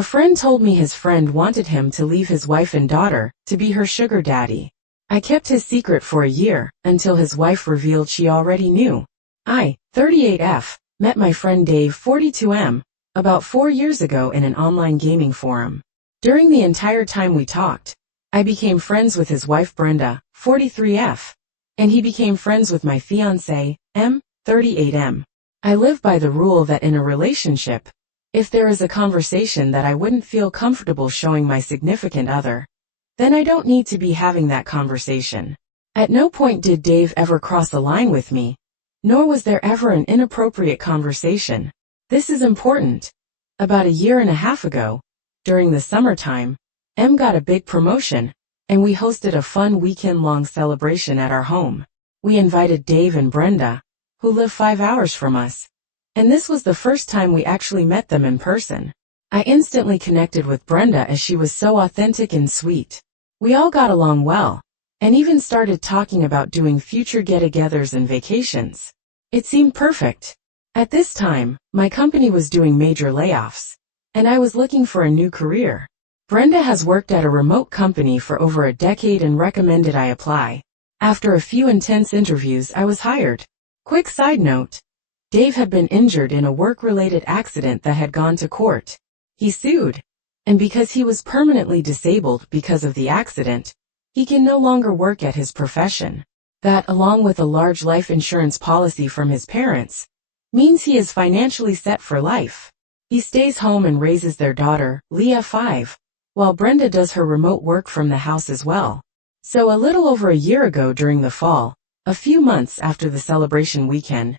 A friend told me his friend wanted him to leave his wife and daughter to be her sugar daddy. I kept his secret for a year, until his wife revealed she already knew. I, 38F, met my friend Dave, 42M, about 4 years ago in an online gaming forum. During the entire time we talked, I became friends with his wife Brenda, 43F, and he became friends with my fiancé, M, 38M. I live by the rule that in a relationship, if there is a conversation that I wouldn't feel comfortable showing my significant other, then I don't need to be having that conversation. At no point did Dave ever cross a line with me, nor was there ever an inappropriate conversation. This is important. About a year and a half ago, during the summertime, M got a big promotion, and we hosted a fun weekend-long celebration at our home. We invited Dave and Brenda, who live 5 hours from us, and this was the first time we actually met them in person. I instantly connected with Brenda as she was so authentic and sweet. We all got along well, and even started talking about doing future get-togethers and vacations. It seemed perfect. At this time, my company was doing major layoffs, and I was looking for a new career. Brenda has worked at a remote company for over a decade and recommended I apply. After a few intense interviews, I was hired. Quick side note: Dave had been injured in a work-related accident that had gone to court. He sued, and because he was permanently disabled because of the accident, he can no longer work at his profession. That, along with a large life insurance policy from his parents, means he is financially set for life. He stays home and raises their daughter, Leah, 5, while Brenda does her remote work from the house as well. So a little over a year ago during the fall, a few months after the celebration weekend,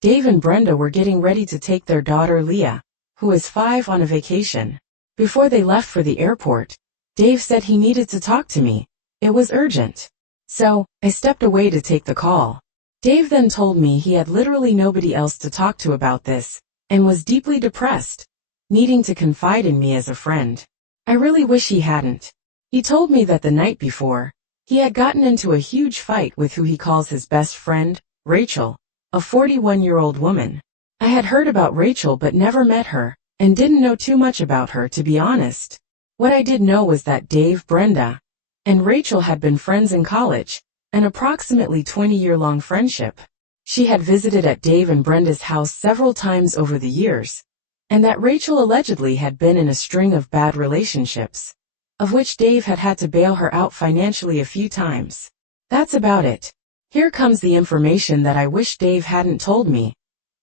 Dave and Brenda were getting ready to take their daughter Leah, who is 5, on a vacation. Before they left for the airport, Dave said he needed to talk to me. It was urgent. So, I stepped away to take the call. Dave then told me he had literally nobody else to talk to about this, and was deeply depressed, needing to confide in me as a friend. I really wish he hadn't. He told me that the night before, he had gotten into a huge fight with who he calls his best friend, Rachel, a 41-year-old woman. I had heard about Rachel but never met her, and didn't know too much about her, to be honest. What I did know was that Dave, Brenda, and Rachel had been friends in college, an approximately 20-year-long friendship. She had visited at Dave and Brenda's house several times over the years, and that Rachel allegedly had been in a string of bad relationships, of which Dave had had to bail her out financially a few times. That's about it. Here comes the information that I wish Dave hadn't told me,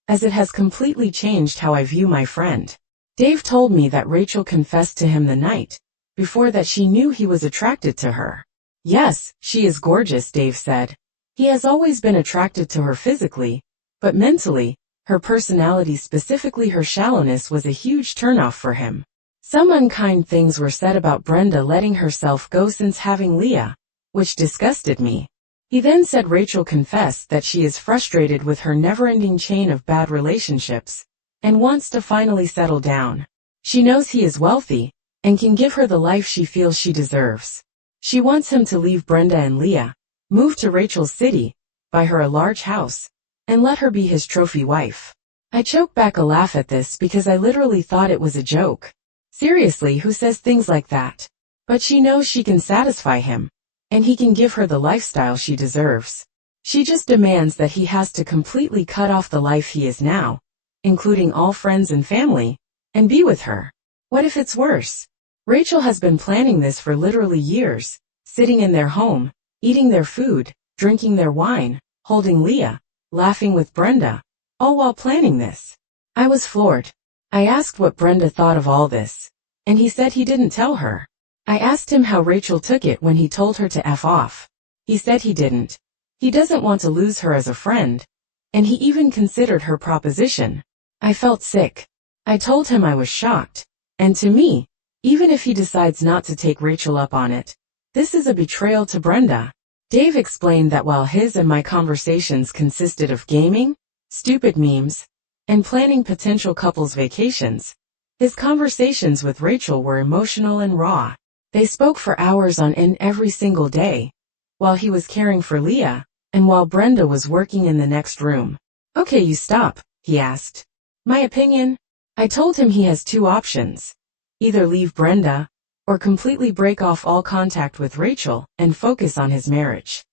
as it has completely changed how I view my friend. Dave told me that Rachel confessed to him the night before that she knew he was attracted to her. Yes, she is gorgeous, Dave said. He has always been attracted to her physically, but mentally, her personality, specifically her shallowness, was a huge turnoff for him. Some unkind things were said about Brenda letting herself go since having Leah, which disgusted me. He then said Rachel confessed that she is frustrated with her never-ending chain of bad relationships, and wants to finally settle down. She knows he is wealthy, and can give her the life she feels she deserves. She wants him to leave Brenda and Leah, move to Rachel's city, buy her a large house, and let her be his trophy wife. I choked back a laugh at this because I literally thought it was a joke. Seriously, who says things like that? But she knows she can satisfy him, and he can give her the lifestyle she deserves. She just demands that he has to completely cut off the life he is now, including all friends and family, and be with her. What if it's worse? Rachel has been planning this for literally years, sitting in their home, eating their food, drinking their wine, holding Leah, laughing with Brenda, all while planning this. I was floored. I asked what Brenda thought of all this, and he said he didn't tell her. I asked him how Rachel took it when he told her to F off. He said he didn't. He doesn't want to lose her as a friend, and he even considered her proposition. I felt sick. I told him I was shocked, and to me, even if he decides not to take Rachel up on it, this is a betrayal to Brenda. Dave explained that while his and my conversations consisted of gaming, stupid memes, and planning potential couples' vacations, his conversations with Rachel were emotional and raw. They spoke for hours on end every single day, while he was caring for Leah, and while Brenda was working in the next room. Okay, you stop, he asked. My opinion? I told him he has two options. either leave Brenda, or completely break off all contact with Rachel and focus on his marriage.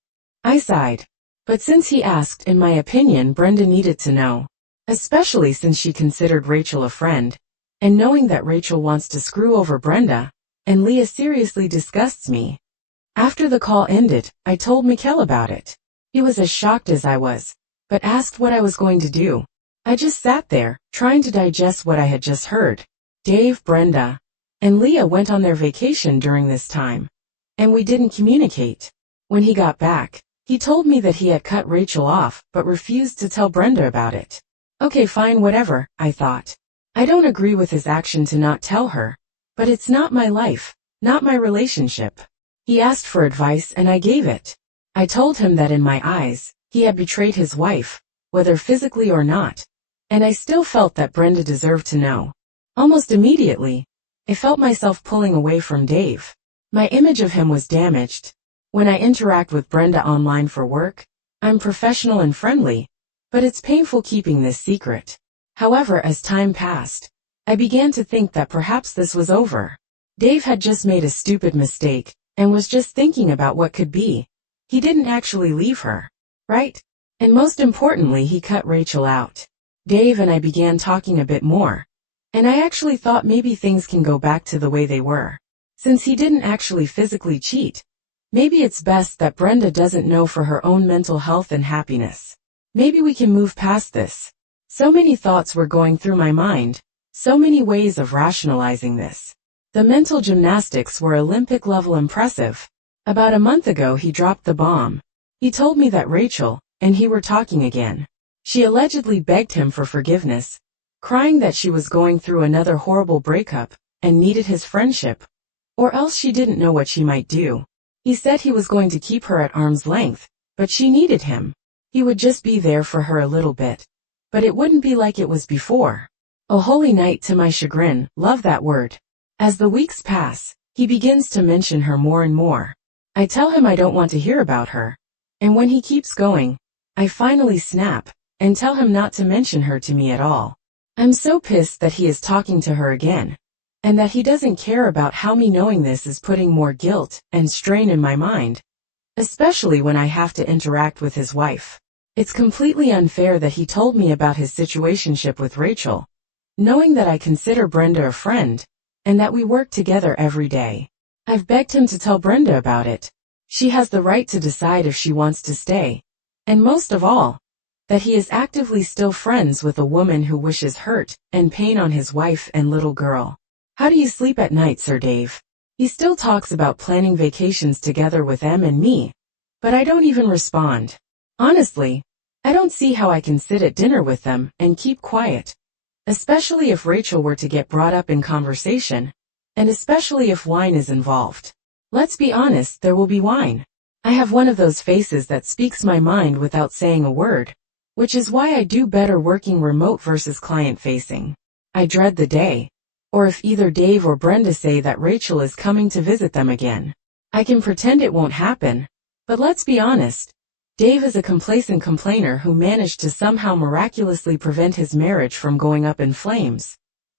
I sighed. But since he asked, in my opinion, Brenda needed to know. Especially since she considered Rachel a friend. And knowing that Rachel wants to screw over Brenda, and Leah seriously disgusts me. After the call ended, I told Mikkel about it. He was as shocked as I was, but asked what I was going to do. I just sat there, trying to digest what I had just heard. Dave, Brenda, and Leah went on their vacation during this time. And we didn't communicate. When he got back, he told me that he had cut Rachel off, but refused to tell Brenda about it. Okay, fine, whatever, I thought. I don't agree with his action to not tell her, but it's not my life, not my relationship. He asked for advice and I gave it. I told him that in my eyes, he had betrayed his wife, whether physically or not, and I still felt that Brenda deserved to know. Almost immediately, I felt myself pulling away from Dave. My image of him was damaged. When I interact with Brenda online for work, I'm professional and friendly, but it's painful keeping this secret. However, as time passed, I began to think that perhaps this was over. Dave had just made a stupid mistake, and was just thinking about what could be. He didn't actually leave her, right? And most importantly, he cut Rachel out. Dave and I began talking a bit more, and I actually thought maybe things can go back to the way they were. Since he didn't actually physically cheat, maybe it's best that Brenda doesn't know for her own mental health and happiness. Maybe we can move past this. So many thoughts were going through my mind, so many ways of rationalizing this. The mental gymnastics were Olympic level impressive. About a month ago he dropped the bomb. He told me that Rachel and he were talking again. She allegedly begged him for forgiveness, crying that she was going through another horrible breakup and needed his friendship, or else she didn't know what she might do. He said he was going to keep her at arm's length, but she needed him. He would just be there for her a little bit, but it wouldn't be like it was before. Oh, holy night, to my chagrin, love that word. As the weeks pass, he begins to mention her more and more. I tell him I don't want to hear about her, and when he keeps going, I finally snap and tell him not to mention her to me at all. I'm so pissed that he is talking to her again, and that he doesn't care about how me knowing this is putting more guilt and strain in my mind, especially when I have to interact with his wife. It's completely unfair that he told me about his situationship with Rachel, knowing that I consider Brenda a friend, and that we work together every day. I've begged him to tell Brenda about it. She has the right to decide if she wants to stay. And most of all, that he is actively still friends with a woman who wishes hurt and pain on his wife and little girl. How do you sleep at night, Sir Dave? He still talks about planning vacations together with Em and me, but I don't even respond. Honestly, I don't see how I can sit at dinner with them and keep quiet. Especially if Rachel were to get brought up in conversation, and especially if wine is involved. Let's be honest, there will be wine. I have one of those faces that speaks my mind without saying a word, which is why I do better working remote versus client-facing. I dread the day, or if either Dave or Brenda say that Rachel is coming to visit them again. I can pretend it won't happen, but let's be honest. Dave is a complacent complainer who managed to somehow miraculously prevent his marriage from going up in flames,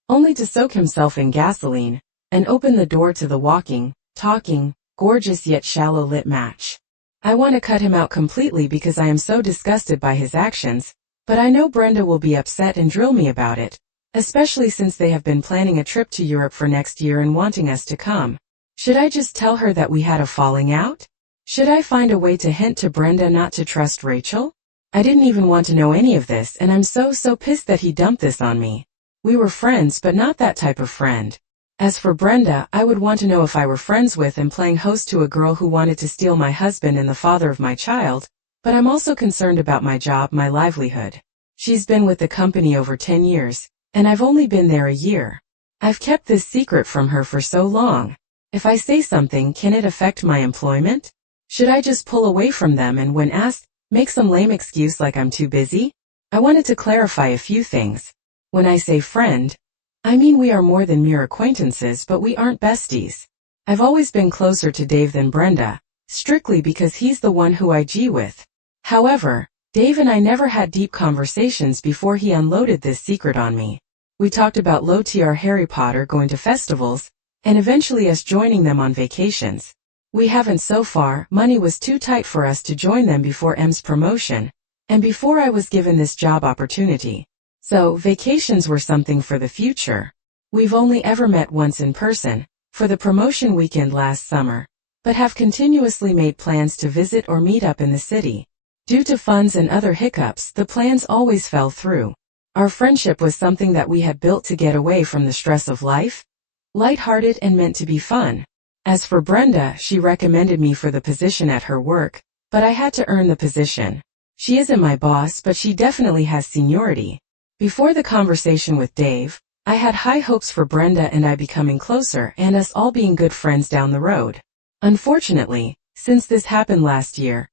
only to soak himself in gasoline and open the door to the walking, talking, gorgeous yet shallow lit match. I want to cut him out completely because I am so disgusted by his actions, but I know Brenda will be upset and drill me about it, especially since they have been planning a trip to Europe for next year and wanting us to come. Should I just tell her that we had a falling out? Should I find a way to hint to Brenda not to trust Rachel? I didn't even want to know any of this, and I'm so pissed that he dumped this on me. We were friends, but not that type of friend. As for Brenda, I would want to know if I were friends with and playing host to a girl who wanted to steal my husband and the father of my child, but I'm also concerned about my job, my livelihood. She's been with the company over 10 years, and I've only been there a year. I've kept this secret from her for so long. If I say something, can it affect my employment? Should I just pull away from them and when asked, make some lame excuse like I'm too busy? I wanted to clarify a few things. When I say friend, I mean we are more than mere acquaintances, but we aren't besties. I've always been closer to Dave than Brenda, strictly because he's the one who I G with. However, Dave and I never had deep conversations before he unloaded this secret on me. We talked about low TR Harry Potter going to festivals, and eventually us joining them on vacations. We haven't so far. Money was too tight for us to join them before M's promotion, and before I was given this job opportunity. So, vacations were something for the future. We've only ever met once in person, for the promotion weekend last summer, but have continuously made plans to visit or meet up in the city. Due to funds and other hiccups, the plans always fell through. Our friendship was something that we had built to get away from the stress of life, light-hearted and meant to be fun. As for Brenda, she recommended me for the position at her work, but I had to earn the position. She isn't my boss, but she definitely has seniority. Before the conversation with Dave, I had high hopes for Brenda and I becoming closer and us all being good friends down the road. Unfortunately, since this happened last year,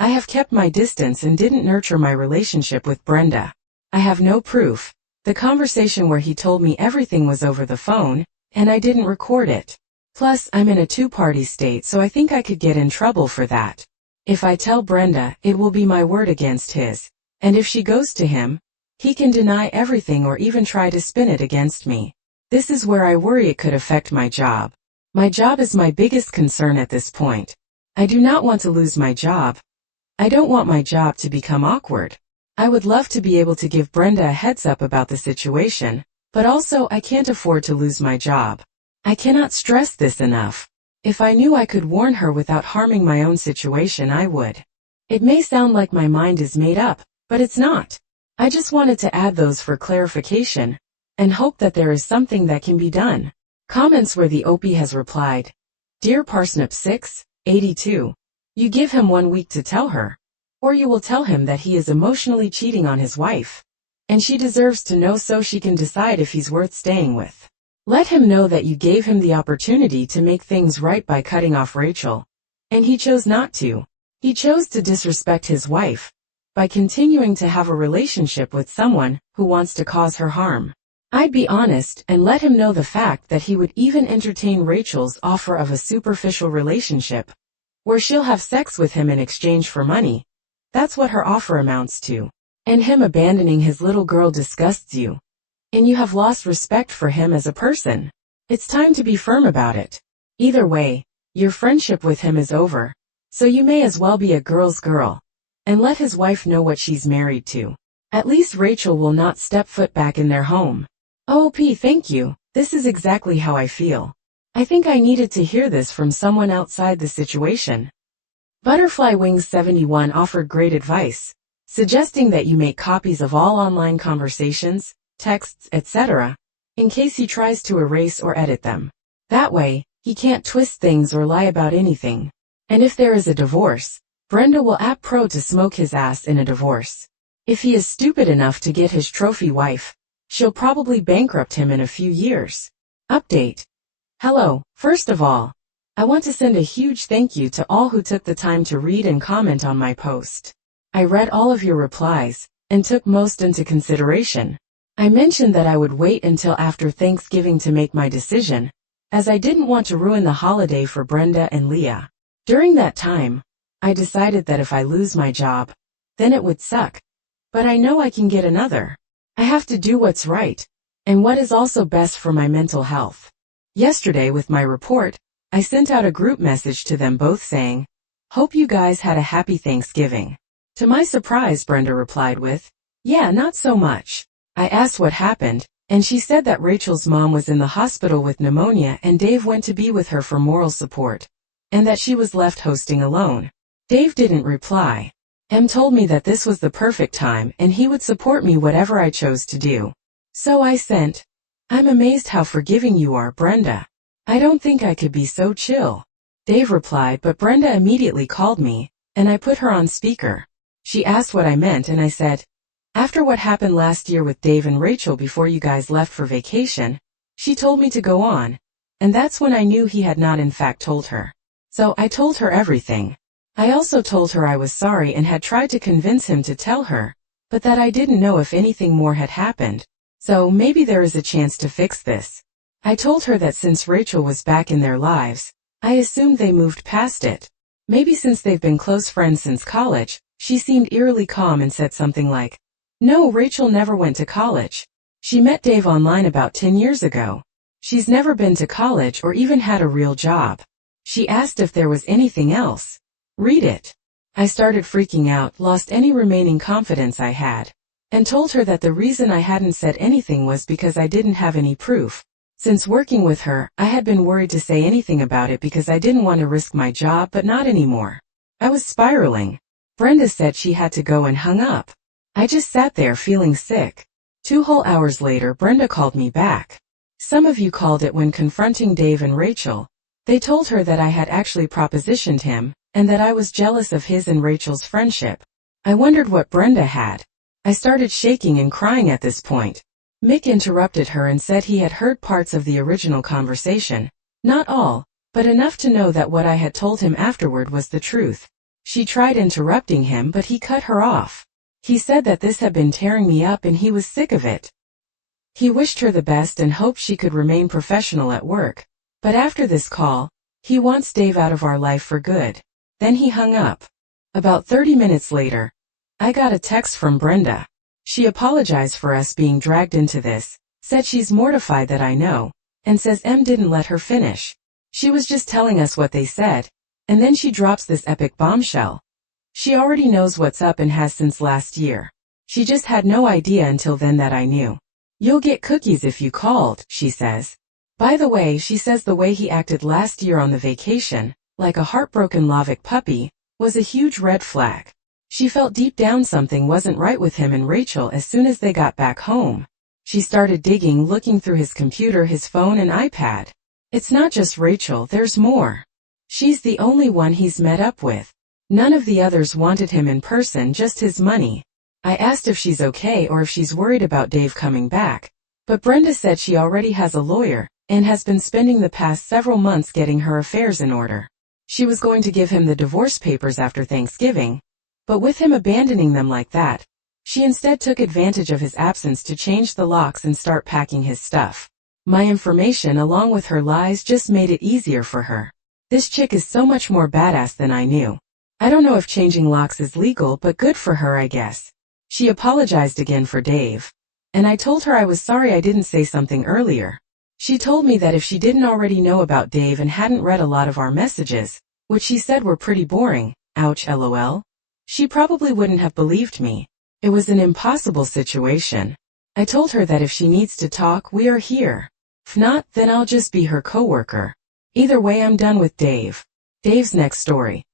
I have kept my distance and didn't nurture my relationship with Brenda. I have no proof. The conversation where he told me everything was over the phone, and I didn't record it. Plus, I'm in a two-party state, so I think I could get in trouble for that. If I tell Brenda, it will be my word against his. And if she goes to him, he can deny everything or even try to spin it against me. This is where I worry it could affect my job. My job is my biggest concern at this point. I do not want to lose my job. I don't want my job to become awkward. I would love to be able to give Brenda a heads up about the situation, but also I can't afford to lose my job. I cannot stress this enough. If I knew I could warn her without harming my own situation, I would. It may sound like my mind is made up, but it's not. I just wanted to add those for clarification, and hope that there is something that can be done. Comments where the OP has replied, Dear Parsnip 6, 82. You give him 1 week to tell her. Or you will tell him that he is emotionally cheating on his wife. And she deserves to know so she can decide if he's worth staying with. Let him know that you gave him the opportunity to make things right by cutting off Rachel. And he chose not to. He chose to disrespect his wife by continuing to have a relationship with someone who wants to cause her harm. I'd be honest and let him know the fact that he would even entertain Rachel's offer of a superficial relationship, where she'll have sex with him in exchange for money. That's what her offer amounts to. And him abandoning his little girl disgusts you. And you have lost respect for him as a person. It's time to be firm about it. Either way, your friendship with him is over. So you may as well be a girl's girl. And let his wife know what she's married to. At least Rachel will not step foot back in their home. OP, thank you. This is exactly how I feel. I think I needed to hear this from someone outside the situation. Butterfly Wings 71 offered great advice, suggesting that you make copies of all online conversations, texts, etc., in case he tries to erase or edit them. That way, he can't twist things or lie about anything. And if there is a divorce, Brenda will app pro to smoke his ass in a divorce. If he is stupid enough to get his trophy wife, she'll probably bankrupt him in a few years. Update. Hello, first of all, I want to send a huge thank you to all who took the time to read and comment on my post. I read all of your replies, and took most into consideration. I mentioned that I would wait until after Thanksgiving to make my decision, as I didn't want to ruin the holiday for Brenda and Leah. During that time, I decided that if I lose my job, then it would suck. But I know I can get another. I have to do what's right, and what is also best for my mental health. Yesterday with my report, I sent out a group message to them both saying, Hope you guys had a happy Thanksgiving. To my surprise, Brenda replied with, Yeah, not so much. I asked what happened, and she said that Rachel's mom was in the hospital with pneumonia and Dave went to be with her for moral support, and that she was left hosting alone. Dave didn't reply. M told me that this was the perfect time and he would support me whatever I chose to do. So I sent, I'm amazed how forgiving you are, Brenda. I don't think I could be so chill. Dave replied, but Brenda immediately called me, and I put her on speaker. She asked what I meant and I said, after what happened last year with Dave and Rachel before you guys left for vacation, she told me to go on, and that's when I knew he had not in fact told her. So I told her everything. I also told her I was sorry and had tried to convince him to tell her, but that I didn't know if anything more had happened. So maybe there is a chance to fix this. I told her that since Rachel was back in their lives, I assumed they moved past it. Maybe since they've been close friends since college. She seemed eerily calm and said something like, No, Rachel never went to college. She met Dave online about 10 years ago. She's never been to college or even had a real job. She asked if there was anything else. Read it. I started freaking out, lost any remaining confidence I had, and told her that the reason I hadn't said anything was because I didn't have any proof. Since working with her, I had been worried to say anything about it because I didn't want to risk my job, but not anymore. I was spiraling. Brenda said she had to go and hung up. I just sat there feeling sick. 2 whole hours later, Brenda called me back. Some of you called it when confronting Dave and Rachel. They told her that I had actually propositioned him, and that I was jealous of his and Rachel's friendship. I wondered what Brenda had. I started shaking and crying at this point. Mick interrupted her and said he had heard parts of the original conversation. Not all, but enough to know that what I had told him afterward was the truth. She tried interrupting him, but he cut her off. He said that this had been tearing me up and he was sick of it. He wished her the best and hoped she could remain professional at work. But after this call, he wants Dave out of our life for good. Then he hung up. About 30 minutes later, I got a text from Brenda. She apologized for us being dragged into this, said she's mortified that I know, and says M didn't let her finish. She was just telling us what they said, and then she drops this epic bombshell. She already knows what's up and has since last year. She just had no idea until then that I knew. You'll get cookies if you called, she says. By the way, she says the way he acted last year on the vacation, like a heartbroken Lovick puppy, was a huge red flag. She felt deep down something wasn't right with him and Rachel as soon as they got back home. She started digging, looking through his computer, his phone and iPad. It's not just Rachel, there's more. She's the only one he's met up with. None of the others wanted him in person, just his money. I asked if she's okay or if she's worried about Dave coming back, but Brenda said she already has a lawyer and has been spending the past several months getting her affairs in order. She was going to give him the divorce papers after Thanksgiving, but with him abandoning them like that, she instead took advantage of his absence to change the locks and start packing his stuff. My information along with her lies just made it easier for her. This chick is so much more badass than I knew. I don't know if changing locks is legal, but good for her, I guess. She apologized again for Dave, and I told her I was sorry I didn't say something earlier. She told me that if she didn't already know about Dave and hadn't read a lot of our messages, which she said were pretty boring, ouch lol, she probably wouldn't have believed me. It was an impossible situation. I told her that if she needs to talk, we are here. If not, then I'll just be her coworker. Either way, I'm done with Dave. Dave's next story.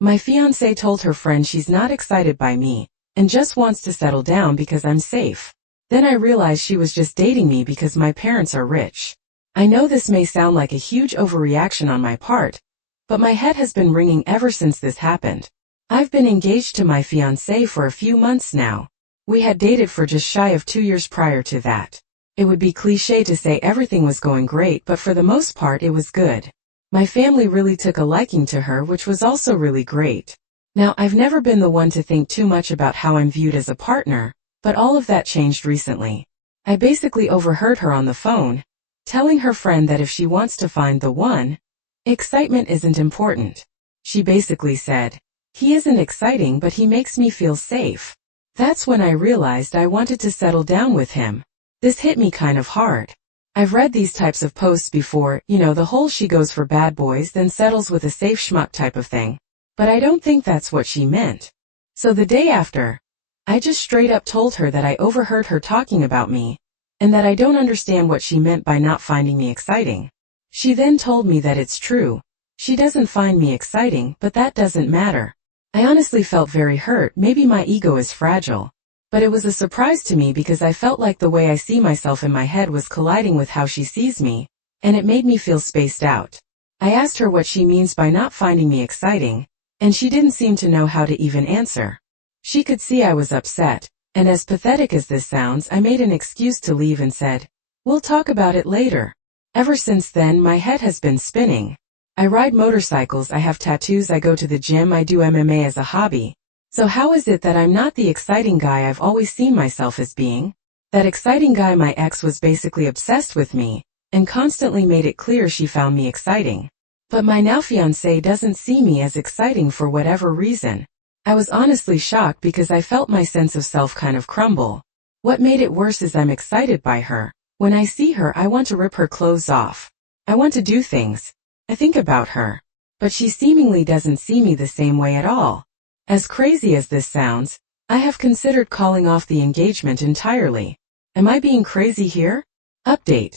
My fiancée told her friend she's not excited by me, and just wants to settle down because I'm safe. Then I realized she was just dating me because my parents are rich. I know this may sound like a huge overreaction on my part, but my head has been ringing ever since this happened. I've been engaged to my fiancé for a few months now. We had dated for just shy of 2 years prior to that. It would be cliché to say everything was going great, but for the most part it was good. My family really took a liking to her, which was also really great. Now, I've never been the one to think too much about how I'm viewed as a partner, but all of that changed recently. I basically overheard her on the phone, telling her friend that if she wants to find the one, excitement isn't important. She basically said, "He isn't exciting, but he makes me feel safe." That's when I realized I wanted to settle down with him. This hit me kind of hard. I've read these types of posts before, the whole she goes for bad boys then settles with a safe schmuck type of thing. But I don't think that's what she meant. So the day after, I just straight up told her that I overheard her talking about me, and that I don't understand what she meant by not finding me exciting. She then told me that it's true. She doesn't find me exciting, but that doesn't matter. I honestly felt very hurt. Maybe my ego is fragile. But it was a surprise to me because I felt like the way I see myself in my head was colliding with how she sees me, and it made me feel spaced out. I asked her what she means by not finding me exciting, and she didn't seem to know how to even answer. She could see I was upset, and as pathetic as this sounds, I made an excuse to leave and said, "We'll talk about it later." Ever since then, my head has been spinning. I ride motorcycles, I have tattoos, I go to the gym, I do MMA as a hobby. So how is it that I'm not the exciting guy I've always seen myself as being? That exciting guy, my ex, was basically obsessed with me, and constantly made it clear she found me exciting. But my now fiancé doesn't see me as exciting for whatever reason. I was honestly shocked because I felt my sense of self kind of crumble. What made it worse is I'm excited by her. When I see her, I want to rip her clothes off. I want to do things. I think about her. But she seemingly doesn't see me the same way at all. As crazy as this sounds, I have considered calling off the engagement entirely. Am I being crazy here? Update.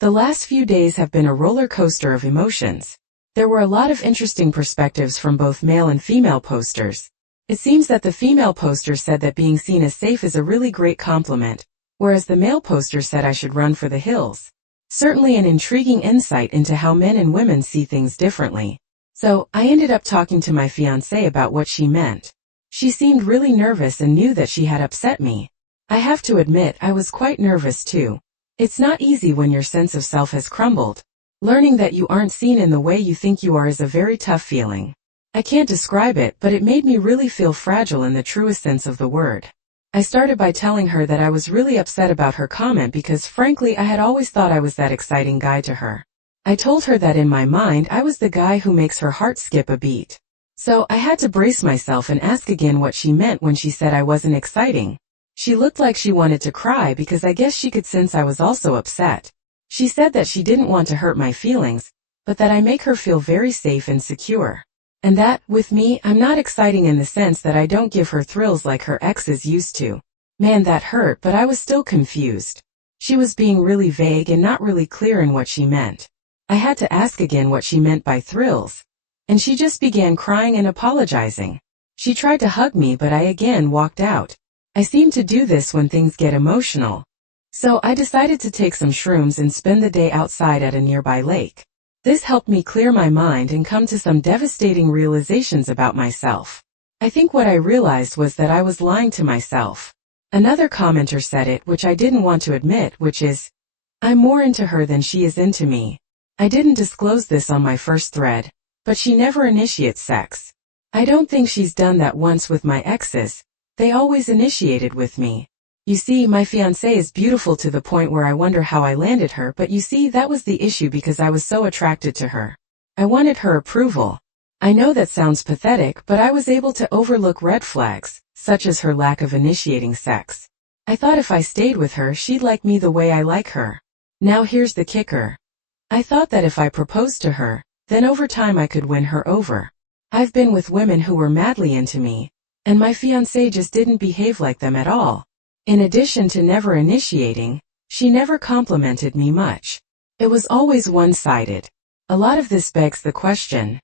The last few days have been a roller coaster of emotions. There were a lot of interesting perspectives from both male and female posters. It seems that the female poster said that being seen as safe is a really great compliment, whereas the male poster said I should run for the hills. Certainly an intriguing insight into how men and women see things differently. So, I ended up talking to my fiancé about what she meant. She seemed really nervous and knew that she had upset me. I have to admit I was quite nervous too. It's not easy when your sense of self has crumbled. Learning that you aren't seen in the way you think you are is a very tough feeling. I can't describe it, but it made me really feel fragile in the truest sense of the word. I started by telling her that I was really upset about her comment because frankly I had always thought I was that exciting guy to her. I told her that in my mind I was the guy who makes her heart skip a beat. So I had to brace myself and ask again what she meant when she said I wasn't exciting. She looked like she wanted to cry because I guess she could sense I was also upset. She said that she didn't want to hurt my feelings, but that I make her feel very safe and secure. And that, with me, I'm not exciting in the sense that I don't give her thrills like her exes used to. Man, that hurt, but I was still confused. She was being really vague and not really clear in what she meant. I had to ask again what she meant by thrills. And she just began crying and apologizing. She tried to hug me, but I again walked out. I seem to do this when things get emotional. So I decided to take some shrooms and spend the day outside at a nearby lake. This helped me clear my mind and come to some devastating realizations about myself. I think what I realized was that I was lying to myself. Another commenter said it, which I didn't want to admit, which is, I'm more into her than she is into me. I didn't disclose this on my first thread, but she never initiates sex. I don't think she's done that once with my exes. They always initiated with me. You see, my fiancée is beautiful to the point where I wonder how I landed her, but you see, that was the issue because I was so attracted to her. I wanted her approval. I know that sounds pathetic, but I was able to overlook red flags, such as her lack of initiating sex. I thought if I stayed with her, she'd like me the way I like her. Now here's the kicker. I thought that if I proposed to her, then over time I could win her over. I've been with women who were madly into me, and my fiancée just didn't behave like them at all. In addition to never initiating, she never complimented me much. It was always one-sided. A lot of this begs the question,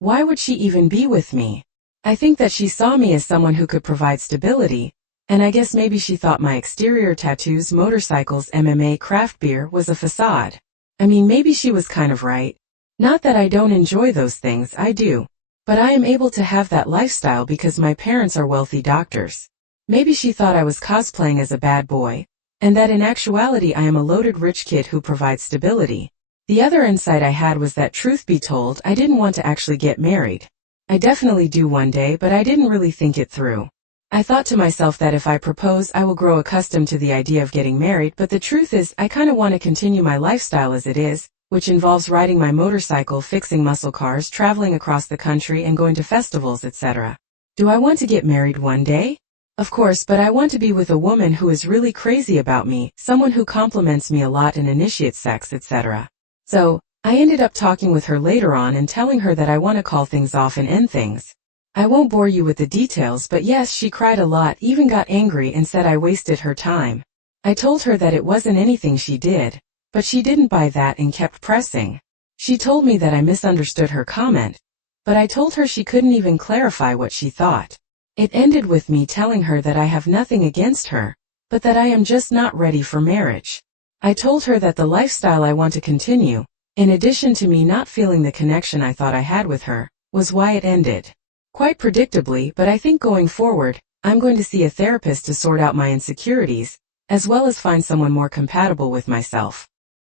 why would she even be with me? I think that she saw me as someone who could provide stability, and I guess maybe she thought my exterior tattoos, motorcycles, MMA, craft beer was a facade. I mean, maybe she was kind of right. Not that I don't enjoy those things, I do. But I am able to have that lifestyle because my parents are wealthy doctors. Maybe she thought I was cosplaying as a bad boy, and that in actuality I am a loaded rich kid who provides stability. The other insight I had was that, truth be told, I didn't want to actually get married. I definitely do one day, but I didn't really think it through. I thought to myself that if I propose, I will grow accustomed to the idea of getting married, but the truth is, I kind of want to continue my lifestyle as it is, which involves riding my motorcycle, fixing muscle cars, traveling across the country, and going to festivals, etc. Do I want to get married one day? Of course, but I want to be with a woman who is really crazy about me, someone who compliments me a lot and initiates sex, etc. So, I ended up talking with her later on and telling her that I want to call things off and end things. I won't bore you with the details, but yes, she cried a lot, even got angry and said I wasted her time. I told her that it wasn't anything she did, but she didn't buy that and kept pressing. She told me that I misunderstood her comment, but I told her she couldn't even clarify what she thought. It ended with me telling her that I have nothing against her, but that I am just not ready for marriage. I told her that the lifestyle I want to continue, in addition to me not feeling the connection I thought I had with her, was why it ended. Quite predictably, but I think going forward, I'm going to see a therapist to sort out my insecurities, as well as find someone more compatible with myself.